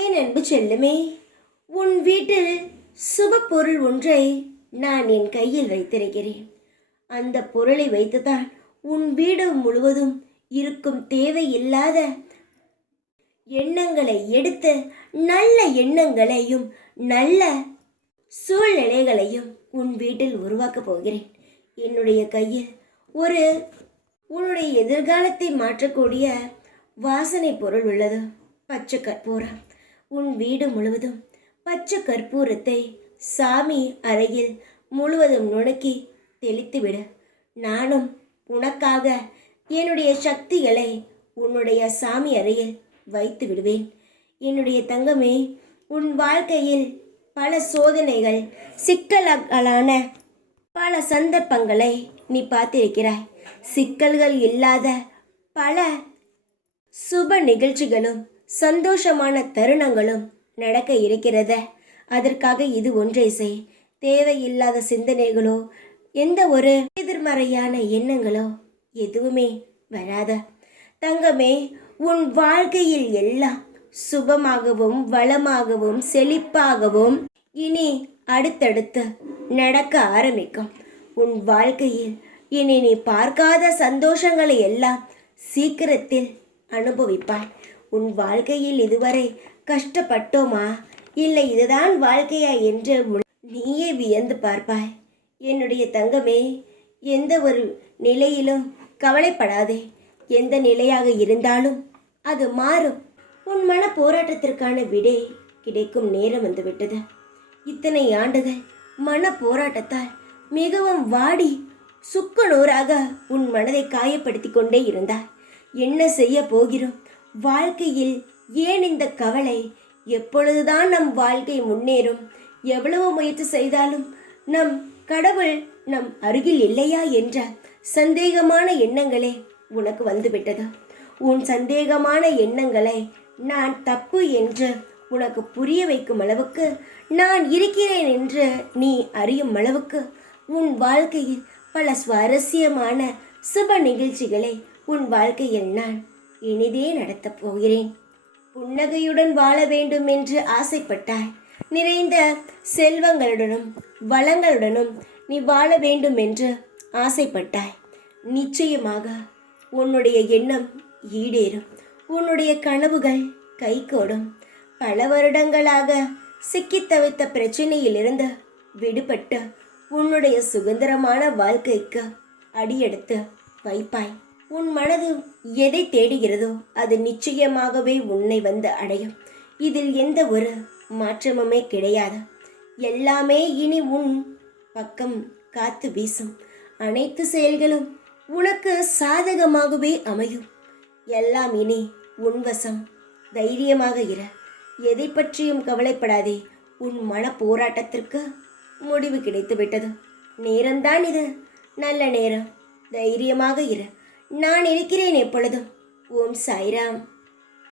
என் அன்பு செல்லுமே, உன் வீட்டில் சுப பொருள் ஒன்றை நான் என் கையில் வைத்திருக்கிறேன். அந்த பொருளை வைத்துதான் உன் வீடு முழுவதும் இருக்கும் தேவையில்லாத எண்ணங்களை எடுத்து நல்ல எண்ணங்களையும் நல்ல சூழ்நிலைகளையும் உன் வீட்டில் உருவாக்கப் போகிறேன். என்னுடைய கையில் ஒரு உன்னுடைய எதிர்காலத்தை மாற்றக்கூடிய வாசனை பொருள் உள்ளது. பச்சை கற்பூரம். உன் வீடு முழுவதும் பச்சை கற்பூரத்தை சாமி அறையில் முழுவதும் நுணுக்கி தெளித்துவிடு. நானும் உனக்காக என்னுடைய சக்திகளை உன்னுடைய சாமி அறையில் வைத்து விடுவேன். என்னுடைய தங்கமே, உன் வாழ்க்கையில் பல சோதனைகள், சிக்கல்களான பல சந்தர்ப்பங்களை நீ பார்த்திருக்கிறாய். சிக்கல்கள் இல்லாத பல சுப நிகழ்ச்சிகளும் சந்தோஷமான தருணங்களும் நடக்க இருக்கிறத. அதற்காக இது ஒன்றை செய். தேவையில்லாத சிந்தனைகளோ எந்த ஒரு எதிர்மறையான எண்ணங்களோ எதுவுமே வராத. தங்கமே, உன் வாழ்க்கையில் எல்லாம் சுபமாகவும் வளமாகவும் செழிப்பாகவும் இனி அடுத்தடுத்து நடக்க ஆரம்பிக்கும். உன் வாழ்க்கையில் இனி நீ பார்க்காத சந்தோஷங்களை எல்லாம் சீக்கிரத்தில் அனுபவிப்பாய். உன் வாழ்க்கையில் இதுவரை கஷ்டப்பட்டோமா, இல்லை இதுதான் வாழ்க்கையா என்று நீயே வியந்து பார்ப்பாய். என்னுடைய தங்கமே, எந்த ஒரு நிலையிலும் கவலைப்படாதே. எந்த நிலையாக இருந்தாலும் அது மாறும். உன் மன போராட்டத்திற்கான விடை கிடைக்கும் நேரம் வந்துவிட்டது. இத்தனை ஆண்டுகள் மன போராட்டத்தால் மிகவும் வாடி சுக்குநூறாக உன் மனதை காயப்படுத்தி கொண்டே இருந்தாய். என்ன செய்ய போகிறோம்? வாழ்க்கையில் ஏன் இந்த கவலை? எப்பொழுதுதான் நம் வாழ்க்கை முன்னேறும்? எவ்வளவு முயற்சி செய்தாலும் நம் கடவுள் நம் அருகில் இல்லையா என்ற சந்தேகமான எண்ணங்களே உனக்கு வந்துவிட்டது. உன் சந்தேகமான எண்ணங்களை நான் தப்பு என்று உனக்கு புரிய வைக்கும் அளவுக்கு, நான் இருக்கிறேன் என்று நீ அறியும் அளவுக்கு உன் வாழ்க்கையில் பல சுவாரஸ்யமான சுப நிகழ்ச்சிகளை உன் வாழ்க்கையில் நான் இனிதே நடத்தப் போகிறேன். புன்னகையுடன் வாழ வேண்டும் என்று ஆசைப்பட்டாய். நிறைந்த செல்வங்களுடனும் வளங்களுடனும் நீ வாழ வேண்டும் என்று ஆசைப்பட்டாய். நிச்சயமாக உன்னுடைய எண்ணம் ஈடேறும். உன்னுடைய கனவுகள் கைகூடும். பல வருடங்களாக சிக்கித் தவித்த பிரச்சனையிலிருந்து விடுபட்டு உன்னுடைய சுதந்திரமான வாழ்க்கைக்கு அடியெடுத்து வைப்பாய். உன் மனது எதை தேடுகிறதோ அது நிச்சயமாகவே உன்னை வந்து அடையும். இதில் எந்த ஒரு மாற்றமுமே கிடையாது. எல்லாமே இனி உன் பக்கம் காத்து வீசும். அனைத்து செயல்களும் உனக்கு சாதகமாகவே அமையும். எல்லாம் இனி உன்வசம். தைரியமாக இரு. எதை பற்றியும் கவலைப்படாதே. உன் மன போராட்டத்திற்கு முடிவு கிடைத்து விட்டது. நேரம்தான் இது, நல்ல நேரம். தைரியமாக இரு. நான் இருக்கிறேன் எப்பொழுதும். ஓம் சாய்ராம்.